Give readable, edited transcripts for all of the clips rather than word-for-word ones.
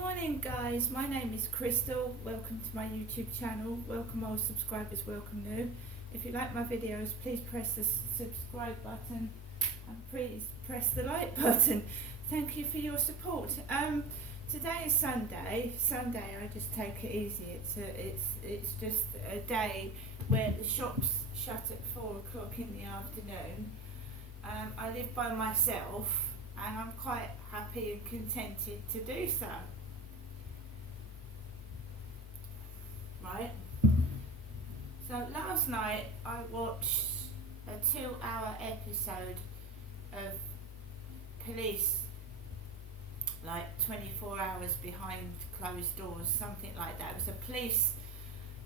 Morning guys, my name is Crystal. Welcome to my YouTube channel. Welcome old subscribers, welcome new. If you like my videos, please press the subscribe button and please press the like button. Thank you for your support. Today is Sunday. I just take it easy. It's just a day where the shops shut at 4 o'clock in the afternoon. I live by myself and I'm quite happy and contented to do so. Right? So last night I watched a 2-hour episode of Police, like 24 hours behind closed doors, something like that. It was a police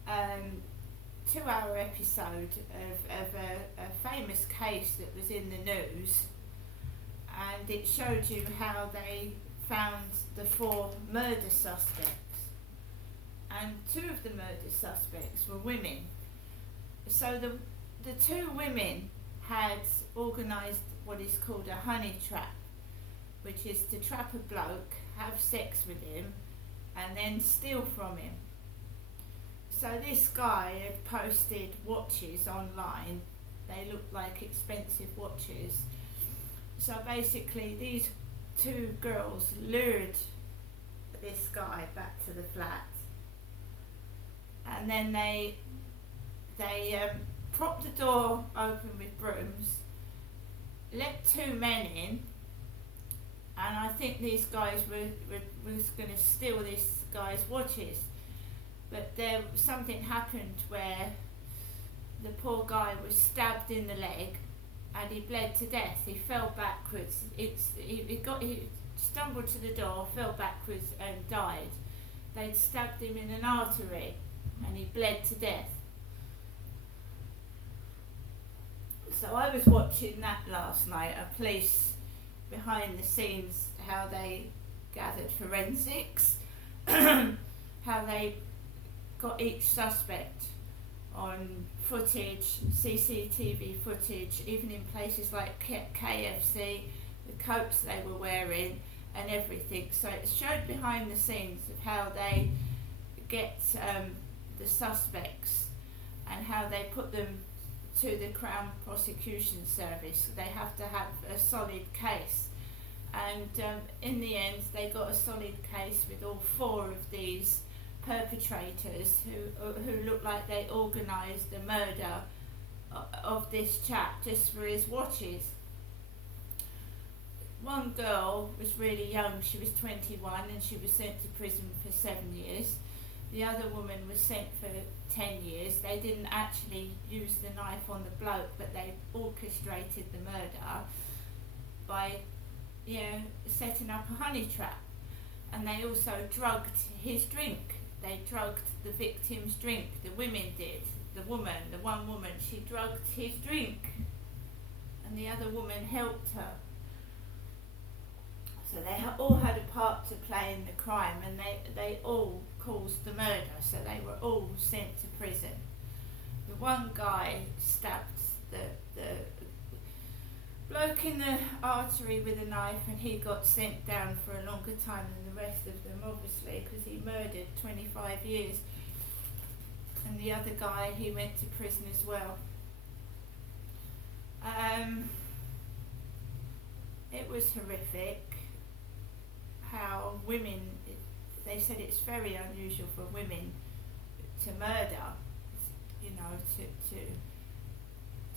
2-hour episode of a famous case that was in the news, and it showed you how they found the 4 murder suspects, and 2 of the murder suspects were women. So the 2 women had organised what is called a honey trap, which is to trap a bloke, have sex with him and then steal from him. So this guy had posted watches online. They looked like expensive watches. So basically these 2 girls lured this guy back to the flat, and then they propped the door open with brooms, let 2 men in, and I think these guys was going to steal this guy's watches. But there something happened where the poor guy was stabbed in the leg and he bled to death. He fell backwards. He stumbled to the door, fell backwards and died. They'd stabbed him in an artery and he bled to death. So I was watching that last night, a police behind the scenes, how they gathered forensics, how they got each suspect on footage, CCTV footage, even in places like KFC, the coats they were wearing and everything. So it showed behind the scenes of how they get the suspects and how they put them to the Crown Prosecution Service. They have to have a solid case, and in the end they got a solid case with all 4 of these perpetrators who looked like they organised the murder of this chap just for his watches. One girl was really young, she was 21, and she was sent to prison for 7 years. The other woman was sent for 10 years. They didn't actually use the knife on the bloke, but they orchestrated the murder by, setting up a honey trap. And they also drugged his drink. They drugged the victim's drink. The women did. The one woman, she drugged his drink, and the other woman helped her. So they all had a part to play in the crime, and they all caused the murder, so they were all sent to prison. The one guy stabbed the bloke in the artery with a knife, and he got sent down for a longer time than the rest of them, obviously, because he murdered 25 years. And the other guy, he went to prison as well. It was horrific how women, they said it's very unusual for women to murder,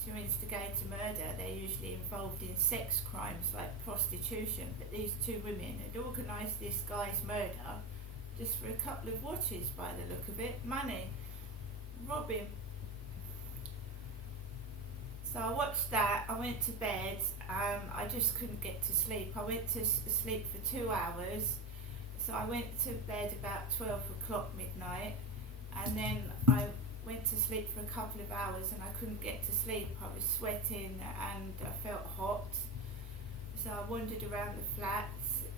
to instigate a murder. They're usually involved in sex crimes like prostitution, but these 2 women had organised this guy's murder just for a couple of watches, by the look of it. Money, rob him. So I watched that, I went to bed, I just couldn't get to sleep. I went to sleep for 2 hours, so I went to bed about 12 o'clock midnight, and then I went to sleep for a couple of hours and I couldn't get to sleep. I was sweating and I felt hot, so I wandered around the flat,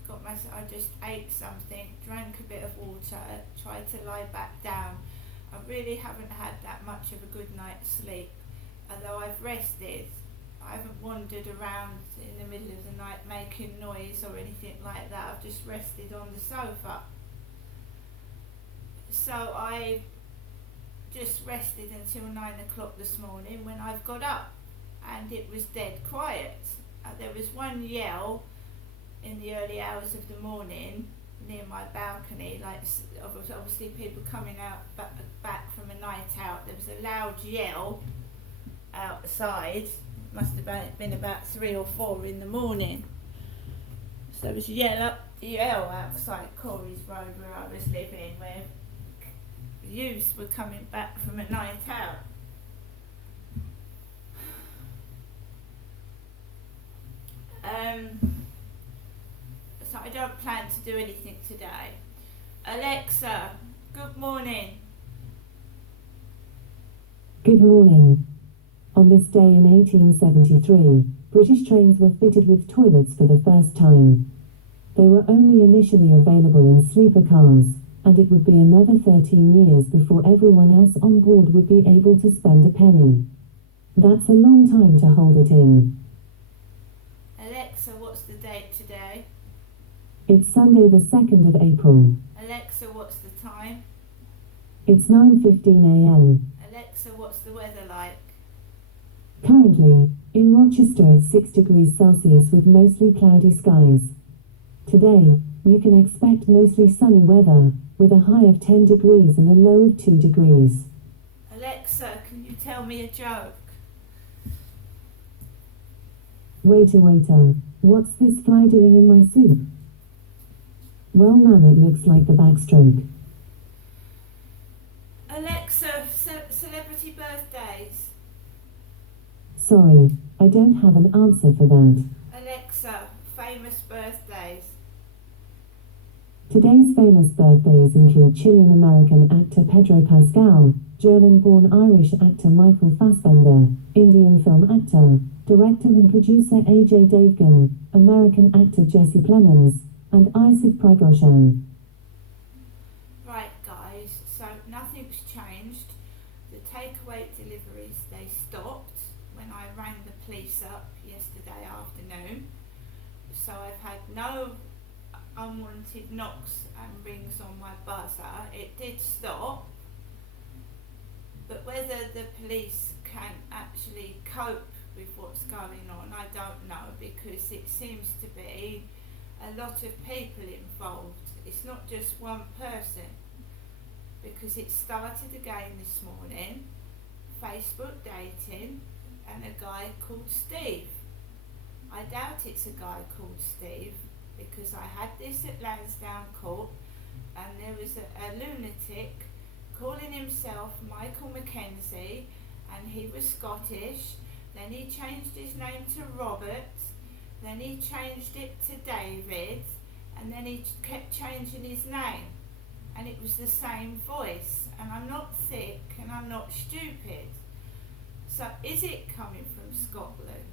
I just ate something, drank a bit of water, tried to lie back down. I really haven't had that much of a good night's sleep. Although I've rested, I haven't wandered around in the middle of the night making noise or anything like that. I've just rested on the sofa. So I just rested until 9 o'clock this morning when I've got up, and it was dead quiet. There was one yell in the early hours of the morning near my balcony, like obviously people coming out back from a night out. There was a loud yell outside. Must have been about 3 or 4 in the morning. So there was yell outside Corey's Road where I was living, where youths were coming back from a night out. So I don't plan to do anything today. Alexa, good morning. Good morning. On this day in 1873, British trains were fitted with toilets for the first time. They were only initially available in sleeper cars, and it would be another 13 years before everyone else on board would be able to spend a penny. That's a long time to hold it in. Alexa, what's the date today? It's Sunday the 2nd of April. Alexa, what's the time? It's 9:15 a.m. Alexa, what's the weather like? Currently, in Rochester it's 6 degrees Celsius with mostly cloudy skies. Today, you can expect mostly sunny weather, with a high of 10 degrees and a low of 2 degrees. Alexa, can you tell me a joke? Waiter, what's this fly doing in my soup? Well, ma'am, it looks like the backstroke. Alexa, celebrity birthdays. Sorry, I don't have an answer for that. Alexa, famous birthdays. Today's famous birthdays include Chilean-American actor Pedro Pascal, German-born Irish actor Michael Fassbender, Indian film actor, director and producer A.J. Devgan, American actor Jesse Plemons, and Isaac Prigozhin. Right, guys, so nothing's changed. The takeaway deliveries, they stopped when I rang the police up yesterday afternoon. So I've had no unwanted knocks and rings on my buzzer. It did stop, but whether the police can actually cope with what's going on, I don't know, because it seems to be a lot of people involved. It's not just one person, because it started again this morning, Facebook dating, and a guy called Steve. I doubt it's a guy called Steve, because I had this at Lansdowne Court, and there was a lunatic calling himself Michael Mackenzie, and he was Scottish. Then he changed his name to Robert, then he changed it to David, and then he kept changing his name, and it was the same voice. And I'm not thick and I'm not stupid. So is it coming from Scotland?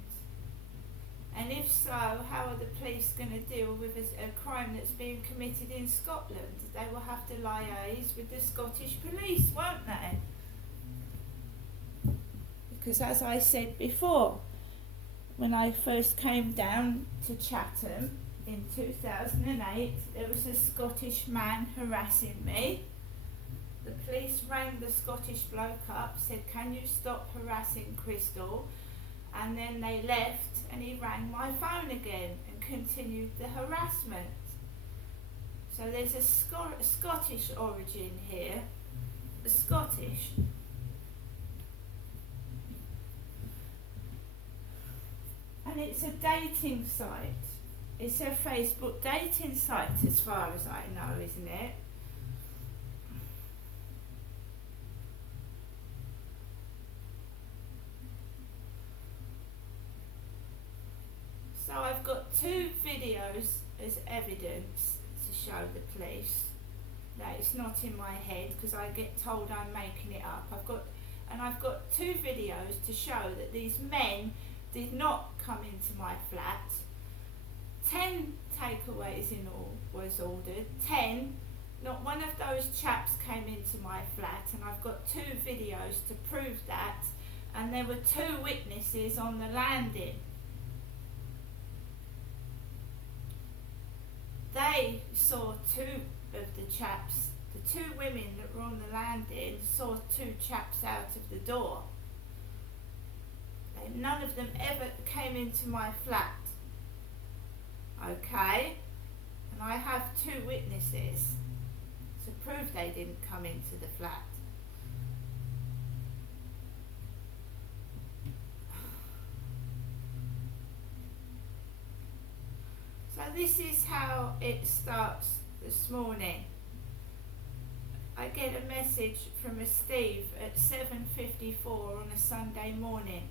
And if so, how are the police going to deal with a crime that's being committed in Scotland? They will have to liaise with the Scottish police, won't they? Because as I said before, when I first came down to Chatham in 2008, there was a Scottish man harassing me. The police rang the Scottish bloke up, said, "Can you stop harassing Crystal?" And then they left, and he rang my phone again and continued the harassment. So there's a Scottish origin here. The Scottish. And it's a dating site. It's a Facebook dating site as far as I know, isn't it? So I've got 2 videos as evidence to show the police that it's not in my head, because I get told I'm making it up. I've got 2 videos to show that these men did not come into my flat. 10 takeaways in all was ordered. 10. Not one of those chaps came into my flat, and I've got 2 videos to prove that. And there were 2 witnesses on the landing. They saw 2 of the chaps, The two women that were on the landing saw two chaps out of the door. None of them ever came into my flat. Okay? And I have two witnesses to prove they didn't come into the flat. So this is how it starts this morning. I get a message from a Steve at 7:54 on a Sunday morning.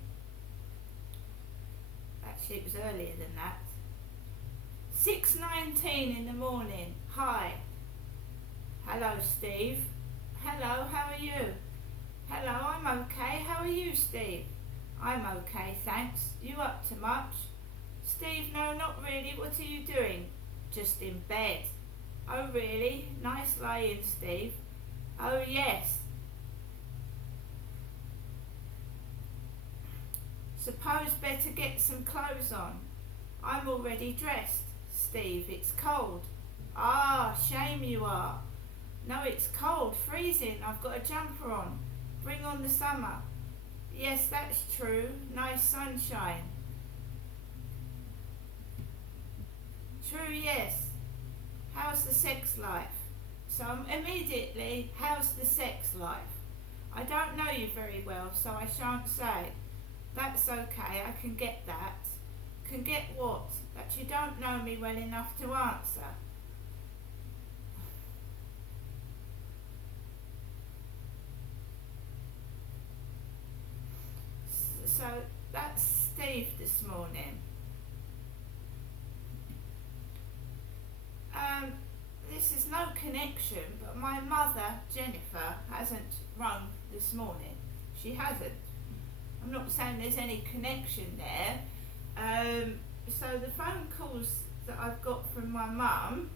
Actually, it was earlier than that. 6:19 in the morning. Hi. Hello, Steve. Hello, how are you? Hello, I'm okay. How are you, Steve? I'm okay, thanks. You up to much? Steve, no, not really. What are you doing? Just in bed. Oh, really? Nice lie-in, Steve. Oh, yes. Suppose better get some clothes on. I'm already dressed. Steve, it's cold. Ah, shame you are. No, it's cold, freezing. I've got a jumper on. Bring on the summer. Yes, that's true. Nice sunshine. True, yes. How's the sex life? So immediately, how's the sex life? I don't know you very well, so I shan't say. That's okay, I can get that. Can get what? That you don't know me well enough to answer. So that's Steve this morning. This is no connection, but my mother, Jennifer, hasn't rung this morning. She hasn't. I'm not saying there's any connection there. So the phone calls that I've got from my mum,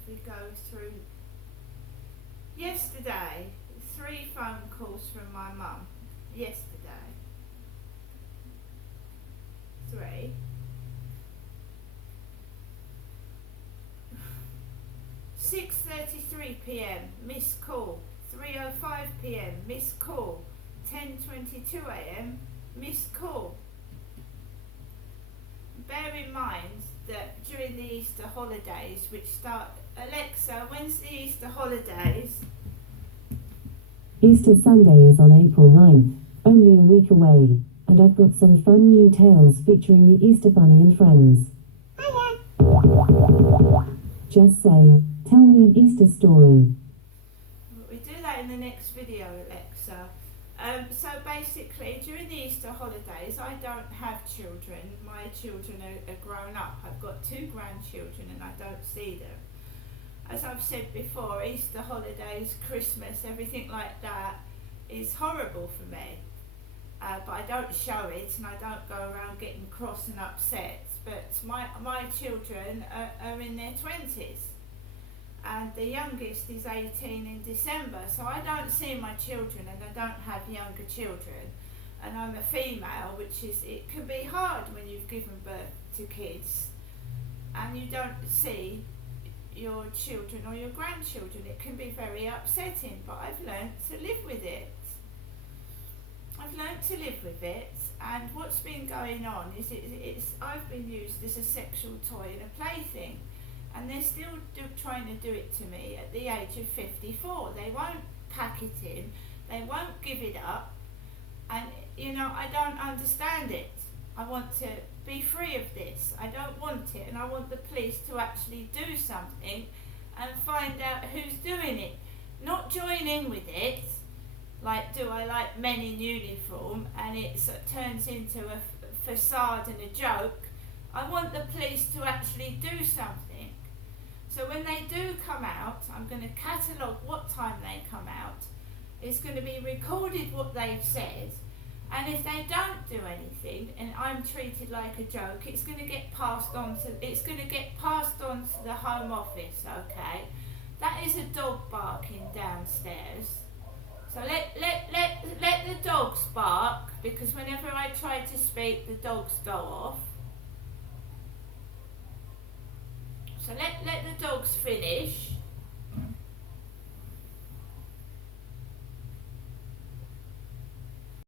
if we go through, yesterday, 3 phone calls from my mum. Yesterday. 3. 6:33 p.m. missed call. 3:05 p.m. missed call. 10:22 a.m. missed call. Bear in mind that during the Easter holidays, which start, Alexa, when's the Easter holidays? Easter Sunday is on April 9th, only a week away, and I've got some fun new tales featuring the Easter Bunny and friends. Just say, tell me an Easter story. We do that in the next video, Alexa. So basically, during the Easter holidays, I don't have children. My children are grown up. I've got 2 grandchildren and I don't see them. As I've said before, Easter holidays, Christmas, everything like that is horrible for me. But I don't show it and I don't go around getting cross and upset. But my children are in their 20s. And the youngest is 18 in December, so I don't see my children and I don't have younger children, and I'm a female, which is, it can be hard when you've given birth to kids and you don't see your children or your grandchildren. It can be very upsetting, but I've learned to live with it. And what's been going on is I've been used as a sexual toy and a plaything. And they're still trying to do it to me at the age of 54. They won't pack it in, they won't give it up, and I don't understand it. I want to be free of this. I don't want it, and I want the police to actually do something and find out who's doing it. Not join in with it, like, do I like men in uniform, and it turns into a facade and a joke. I want the police to actually do something. So when they do come out, I'm going to catalogue what time they come out. It's going to be recorded what they've said, and if they don't do anything and I'm treated like a joke, it's going to get passed on to the Home Office. Okay, that is a dog barking downstairs. So let the dogs bark, because whenever I try to speak, the dogs go off. dogs finish,